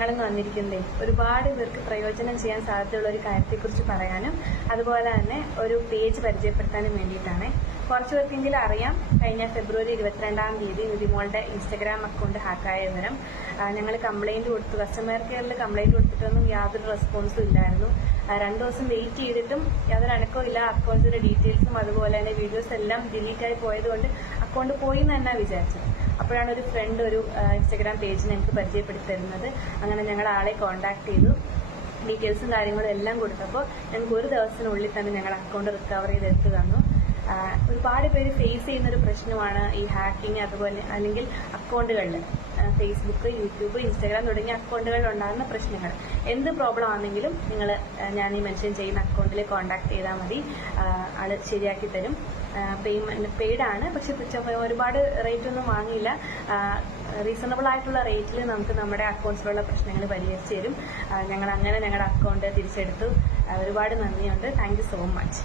ഞങ്ങളിന്ന് വന്നിരിക്കുന്നത് ഒരുപാട് പേർക്ക് പ്രയോജനം ചെയ്യാൻ സാധ്യതയുള്ള ഒരു കാര്യത്തെക്കുറിച്ച് പറയാനും അതുപോലെ തന്നെ ഒരു പേജ് പരിചയപ്പെടുത്താനും വേണ്ടിയിട്ടാണ്. കുറച്ചു പേർക്കെങ്കിലും അറിയാം, കഴിഞ്ഞ ഫെബ്രുവരി 22-ാം തീയതി നിധിമോളുടെ ഇൻസ്റ്റഗ്രാം അക്കൗണ്ട് ഹാക്കായ വിവരം ഞങ്ങൾ കംപ്ലൈന്റ് കൊടുത്തു. കസ്റ്റമർ കെയറിൽ കംപ്ലൈന്റ് കൊടുത്തിട്ടൊന്നും യാതൊരു റെസ്പോൺസും ഇല്ലായിരുന്നു. 2 ദിവസം വെയിറ്റ് ചെയ്തിട്ടും യാതൊരു അനക്കവും ഇല്ല. അക്കൗണ്ട്സിന്റെ ഡീറ്റെയിൽസും അതുപോലെ തന്നെ വീഡിയോസ് എല്ലാം ഡിലീറ്റ് ആയി പോയതുകൊണ്ട് അക്കൗണ്ട് പോയി എന്ന് തന്നെ വിചാരിച്ചത്. അപ്പോഴാണ് ഒരു ഫ്രണ്ട് ഒരു ഇൻസ്റ്റഗ്രാം പേജിന് എനിക്ക് പരിചയപ്പെടുത്തി തരുന്നത്. അങ്ങനെ ഞങ്ങൾ ആളെ കോൺടാക്ട് ചെയ്തു. ഡീറ്റെയിൽസും കാര്യങ്ങളും എല്ലാം കൊടുത്തപ്പോൾ ഞങ്ങൾക്ക് ഒരു ദിവസത്തിനുള്ളിൽ തന്നെ ഞങ്ങൾ അക്കൗണ്ട് റിക്കവർ ചെയ്തെടുത്ത് തന്നു. ഒരുപാട് പേര് ഫേസ് ചെയ്യുന്നൊരു പ്രശ്നമാണ് ഈ ഹാക്കിങ്, അതുപോലെ അല്ലെങ്കിൽ അക്കൗണ്ടുകളിൽ ഫേസ്ബുക്ക്, യൂട്യൂബ്, ഇൻസ്റ്റാഗ്രാം തുടങ്ങിയ അക്കൗണ്ടുകളിൽ ഉണ്ടാകുന്ന പ്രശ്നങ്ങൾ. എന്ത് പ്രോബ്ലം ആണെങ്കിലും നിങ്ങൾ ഞാൻ ഈ മെൻഷൻ ചെയ്യുന്ന അക്കൗണ്ടിൽ കോൺടാക്ട് ചെയ്താൽ മതി. ആള് ശരിയാക്കി തരും. പേയ്മെന്റ് പെയ്ഡാണ്, പക്ഷെ ഒരുപാട് റേറ്റ് ഒന്നും വാങ്ങിയില്ല. റീസണബിൾ ആയിട്ടുള്ള റേറ്റിൽ നമുക്ക് നമ്മുടെ അക്കൗണ്ട്സിലുള്ള പ്രശ്നങ്ങൾ പരിഹരിച്ചു തരും. ഞങ്ങൾ അങ്ങനെ ഞങ്ങളുടെ അക്കൗണ്ട് തിരിച്ചെടുത്തു. ഒരുപാട് നന്ദിയുണ്ട്. Thank you so much.